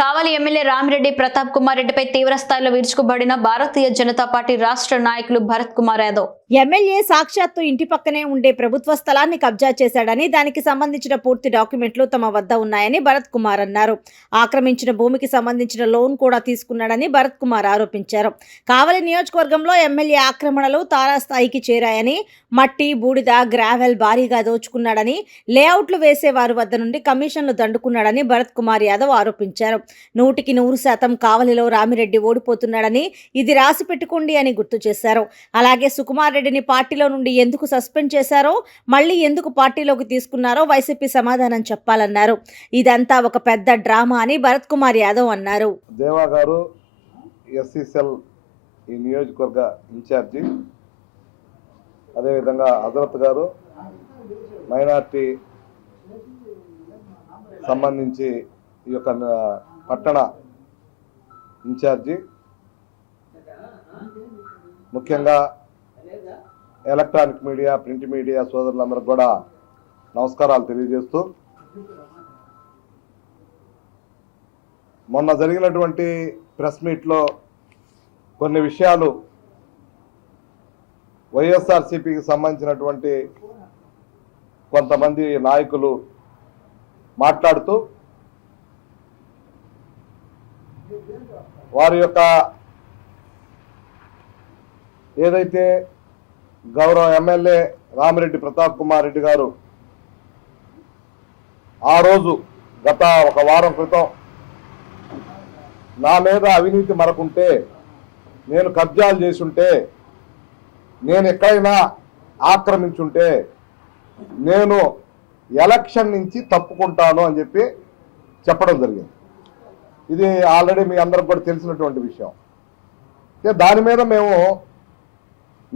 కావలి MLA Ramireddy Pratap Kumar రెడ్డిపై తీవ్ర స్థాయిలో భారతీయ జనతా పార్టీ రాష్ట్ర నాయకులు భరత్ కుమార్ యాదవ్. ఎమ్మెల్యే సాక్షాత్తు ఇంటి పక్కనే ఉండే ప్రభుత్వ స్థలాన్ని కబ్జా చేశాడని దానికి సంబంధించిన పూర్తి డాక్యుమెంట్లు తమ వద్ద ఉన్నాయని భరత్ కుమార్ అన్నారు. ఆక్రమించిన భూమికి సంబంధించిన లోన్ కూడా తీసుకున్నాడని భరత్ కుమార్ ఆరోపించారు. కావలి నియోజకవర్గంలో ఎమ్మెల్యే ఆక్రమణలు తారాస్థాయికి చేరాయని మట్టి బూడిద గ్రావెల్ భారీగా దోచుకున్నాడని లేఅవుట్లు వేసే వారి వద్ద నుండి కమిషన్లు దండుకున్నాడని భరత్ కుమార్ యాదవ్ ఆరోపించారు. నూటికి నూరు శాతం కావలిలో రామిరెడ్డి ఓడిపోతున్నాడని ఇది రాసి పెట్టుకోండి అని గుర్తు చేశారు. అలాగే సుకుమార్ రెడ్డిని పార్టీలో నుండి ఎందుకు సస్పెండ్ చేశారో మళ్ళీ ఎందుకు పార్టీలోకి తీసుకున్నారో వైసీపీ సమాధానం చెప్పాలన్నారు. ఇదంతా ఒక పెద్ద డ్రామా అని భరత్ కుమార్ యాదవ్ అన్నారు. దేవా గారు ఎస్సీసెల్ ఈ నియోజకవర్గ ఇన్ఛార్జి అదేవిధంగా హజరత్ గారు మైనార్టీ సంబంధించి ఈ యొక్క పట్టణ ఇన్ఛార్జి ముఖ్యంగా ఎలక్ట్రానిక్ మీడియా ప్రింట్ మీడియా సోదరులందరికీ కూడా నమస్కారాలు తెలియజేస్తూ మొన్న జరిగినటువంటి ప్రెస్ మీట్లో కొన్ని విషయాలు వైఎస్ఆర్సీపీకి సంబంధించినటువంటి కొంతమంది నాయకులు మాట్లాడుతూ వారి యొక్క ఏదైతే గౌరవ ఎమ్మెల్యే రామిరెడ్డి ప్రతాప్ కుమార్ రెడ్డి గారు ఆ రోజు గత ఒక వారం క్రితం నా మీద అవినీతి మరకుంటే నేను కబ్జాలు చేసుంటే నేను ఎక్కడైనా ఆక్రమించుంటే నేను ఎలక్షన్ నుంచి తప్పుకుంటాను అని చెప్పి చెప్పడం జరిగింది. ఇది ఆల్రెడీ మీ అందరికి కూడా తెలిసినటువంటి విషయం. దాని మీద మేము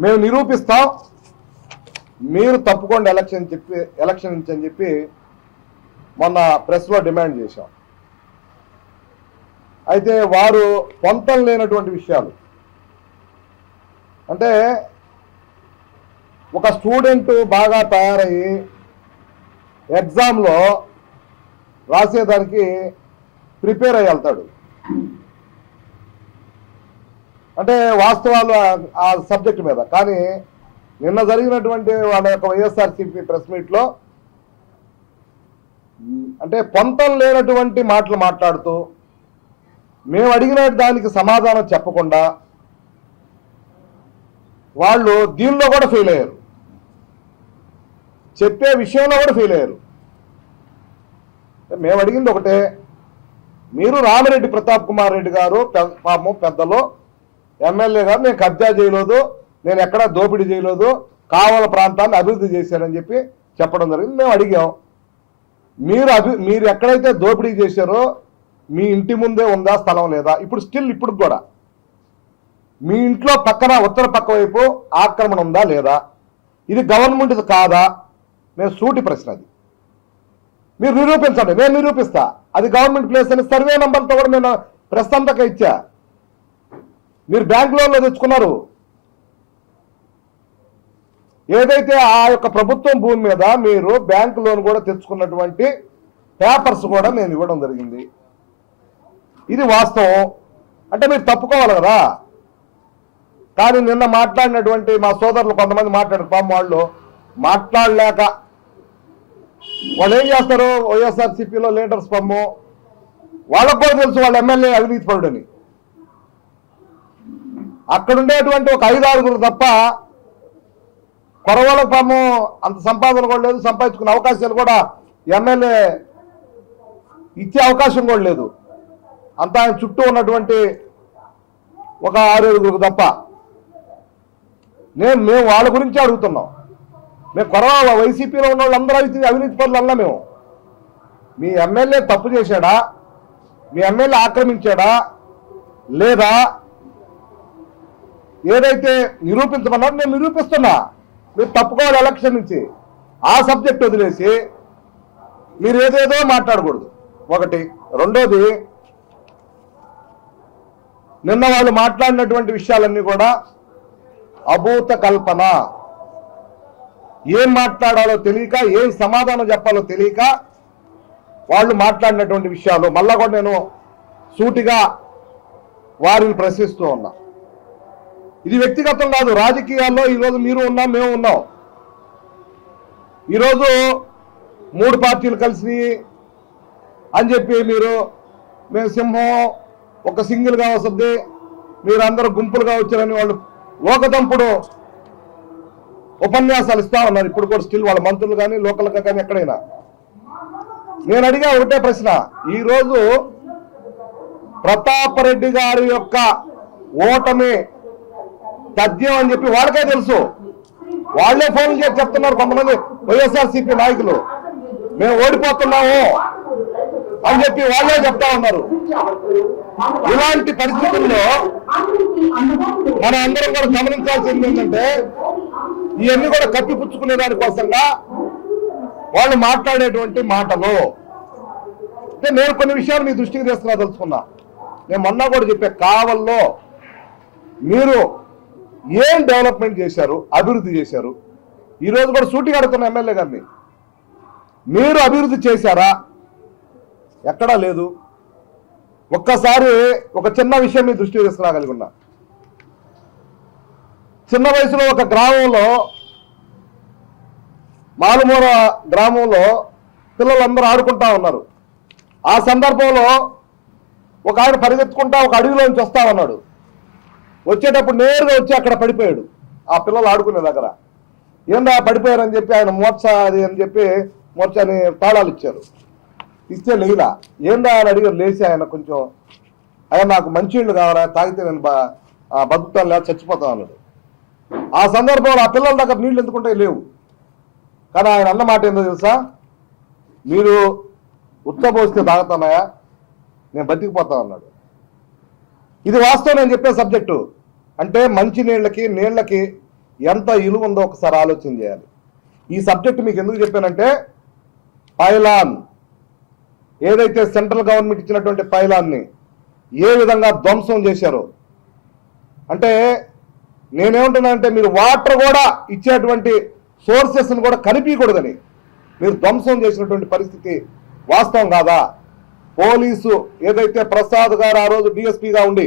మేము నిరూపిస్తాం. మీరు తప్పుకోండి ఎలక్షన్ చెప్పి ఎలక్షన్ నుంచి అని చెప్పి మొన్న ప్రెస్లో డిమాండ్ చేశాం. అయితే వారు పొంతం లేనటువంటి విషయాలు. అంటే ఒక స్టూడెంట్ బాగా తయారయ్యి ఎగ్జామ్లో రాసేదానికి ప్రిపేర్ అయ్యి వెళ్తాడు. అంటే వాస్తవాలు ఆ- సబ్జెక్ట్ మీద. కానీ నిన్న జరిగినటువంటి వాళ్ళ యొక్క వైఎస్ఆర్సీపీ ప్రెస్ మీట్లో అంటే పొంతం లేనటువంటి మాటలు మాట్లాడుతూ మేము అడిగిన దానికి సమాధానం చెప్పకుండా వాళ్ళు దీనిలో కూడా ఫెయిల్ అయ్యారు. చెప్పే విషయంలో కూడా ఫెయిల్ అయ్యారు. మేము అడిగింది ఒకటే మీరు రామిరెడ్డి ప్రతాప్ కుమార్ రెడ్డి గారు పాపం పెద్దలు ఎమ్మెల్యే గారు నేను కబ్జా చేయలేదు నేను ఎక్కడా దోపిడీ చేయలేదు కావల ప్రాంతాన్ని అభివృద్ధి చేశారని చెప్పి చెప్పడం జరిగింది. మేము అడిగాం. మీరు అభి మీరు ఎక్కడైతే దోపిడీ చేశారో మీ ఇంటి ముందే ఉందా స్థలం లేదా? ఇప్పుడు స్టిల్ ఇప్పుడు కూడా. మీ ఇంట్లో పక్కన ఉత్తర పక్క వైపు ఆక్రమణ ఉందా లేదా? ఇది గవర్నమెంట్ కాదా? మేము సూటి ప్రశ్న అది. మీరు నిరూపించండి నేను నిరూపిస్తా. అది గవర్నమెంట్ ప్లేస్ అని సర్వే నంబర్తో కూడా నేను ప్రెస్ ఇచ్చా. మీరు బ్యాంక్ లోన్లో తెచ్చుకున్నారు. ఏదైతే ఆ యొక్క ప్రభుత్వం భూమి మీద మీరు బ్యాంక్ లోన్ కూడా తెచ్చుకున్నటువంటి పేపర్స్ కూడా నేను ఇవ్వడం జరిగింది. ఇది వాస్తవం. అంటే మీరు తప్పుకోవాలి కదా. కానీ నిన్న మాట్లాడినటువంటి మా సోదరులు కొంతమంది మాట్లాడారు. పాపం వాళ్ళు మాట్లాడలేక వాళ్ళు ఏం చేస్తారు? వైఎస్ఆర్సీపీలో లీడర్స్ పమ్ము. వాళ్ళకు కూడా తెలుసు వాళ్ళ ఎమ్మెల్యే అవినీతి పరుడని. అక్కడుండేటువంటి ఒక ఐదు ఆరుగురు తప్ప కొరవాళ్ళ పాము అంత సంపాదన కూడా లేదు సంపాదించుకునే అవకాశాలు కూడా ఎమ్మెల్యే ఇచ్చే అవకాశం కూడా లేదు. అంతా ఆయన చుట్టూ ఉన్నటువంటి ఒక ఆరుగురు తప్ప. నేను మేము వాళ్ళ గురించి అడుగుతున్నాం. మేము కొరవాల వైసీపీలో ఉన్న వాళ్ళందరూ అవినీతి అవినీతి పనులు అన్నా మేము. మీ ఎమ్మెల్యే తప్పు చేశాడా? మీ ఎమ్మెల్యే ఆక్రమించాడా? లేదా ఏదైతే నిరూపించమన్నారో నేను నిరూపిస్తున్నా. మీరు తప్పుకోవాలి ఎలక్షన్ నుంచి. ఆ సబ్జెక్ట్ వదిలేసి మీరు ఏదేదో మాట్లాడకూడదు. ఒకటి. రెండోది నిన్న వాళ్ళు మాట్లాడినటువంటి విషయాలన్నీ కూడా అభూత కల్పన. ఏం మాట్లాడాలో తెలియక ఏం సమాధానం చెప్పాలో తెలియక వాళ్ళు మాట్లాడినటువంటి విషయాలు. మళ్ళా కూడా నేను సూటిగా వారిని ప్రశ్నిస్తూ ఉన్నా. ఇది వ్యక్తిగతం కాదు రాజకీయాల్లో ఈరోజు మీరు ఉన్నాం మేము ఉన్నాం. ఈరోజు మూడు పార్టీలు కలిసి అని చెప్పి మీరు మేము సింహం ఒక సింగిల్గా వస్తుంది మీరందరూ గుంపులుగా వచ్చారని వాళ్ళు లోకదంపుడు ఉపన్యాసాలు ఇస్తా ఉన్నారు. ఇప్పుడు కూడా స్టిల్ వాళ్ళ మంత్రులు కానీ లోకల్గా కానీ ఎక్కడైనా. నేను అడిగా ఒకటే ప్రశ్న ఈరోజు ప్రతాపరెడ్డి గారి యొక్క ఓటమి తథ్యం అని చెప్పి వాళ్ళకే తెలుసు. వాళ్ళే ఫోన్ చేసి చెప్తున్నారు కొంతమంది వైఎస్ఆర్సీపీ నాయకులు. మేము ఓడిపోతున్నాము అని చెప్పి వాళ్ళే చెప్తా ఉన్నారు. ఇలాంటి పరిస్థితుల్లో మన అందరం కూడా గమనించాల్సింది ఏంటంటే ఇవన్నీ కూడా కప్పిపుచ్చుకునే దానికోసంగా వాళ్ళు మాట్లాడేటువంటి మాటలు. అంటే నేను కొన్ని విషయాలు మీ దృష్టికి తీసుకున్నా తెలుసుకున్నా నేను మొన్న కూడా చెప్పే కావల్లో మీరు ఏం డెవలప్మెంట్ చేశారు అభివృద్ధి చేశారు? ఈరోజు కూడా సూటిగా అడుగుతున్న ఎమ్మెల్యే గారిని. మీరు అభివృద్ధి చేశారా? ఎక్కడా లేదు. ఒక్కసారి ఒక చిన్న విషయం మీ దృష్టి తీసుకురాగలిగిన్నా చిన్న వయసులో ఒక గ్రామంలో మాలుమూల గ్రామంలో పిల్లలందరూ ఆడుకుంటా ఉన్నారు. ఆ సందర్భంలో ఒక ఆయన పరిగెత్తుకుంటా ఒక అడవిలోంచి వస్తా ఉన్నాడు. వచ్చేటప్పుడు నేరుగా వచ్చి అక్కడ పడిపోయాడు. ఆ పిల్లలు ఆడుకునే దగ్గర. ఏందా పడిపోయారని చెప్పి ఆయన మోర్చ అది అని చెప్పి మోర్చని తాళాలు ఇచ్చారు. ఇస్తే లేదా ఏందా అని అడిగారు లేచి ఆయన కొంచెం అయ్యా నాకు మంచినీళ్ళు కావాలా? తాగితే నేను బతుకుతాను లేదా చచ్చిపోతాను అన్నాడు. ఆ సందర్భంలో ఆ పిల్లల దగ్గర నీళ్ళు ఎందుకుంటాయి లేవు. కానీ ఆయన అన్న మాట ఏందో తెలుసా? మీరు ఉత్తపోస్తే తాగుతున్నాయా? నేను బతికిపోతా అన్నాడు. ఇది వాస్తవం నేను చెప్పే సబ్జెక్టు అంటే మంచి నీళ్ళకి నీళ్ళకి ఎంత ఇలువ ఉందో ఒకసారి ఆలోచన చేయాలి. ఈ సబ్జెక్ట్ మీకు ఎందుకు చెప్పానంటే పైలాన్ ఏదైతే సెంట్రల్ గవర్నమెంట్ ఇచ్చినటువంటి పైలాన్ని ఏ విధంగా ధ్వంసం చేశారో. అంటే నేనేమంటున్నానంటే మీరు వాటర్ కూడా ఇచ్చేటువంటి సోర్సెస్ని కూడా కనిపించకూడదని మీరు ధ్వంసం చేసినటువంటి పరిస్థితి వాస్తవం కాదా? పోలీసు ఏదైతే ప్రసాద్ గారు ఆ రోజు డిఎస్పీగా ఉండి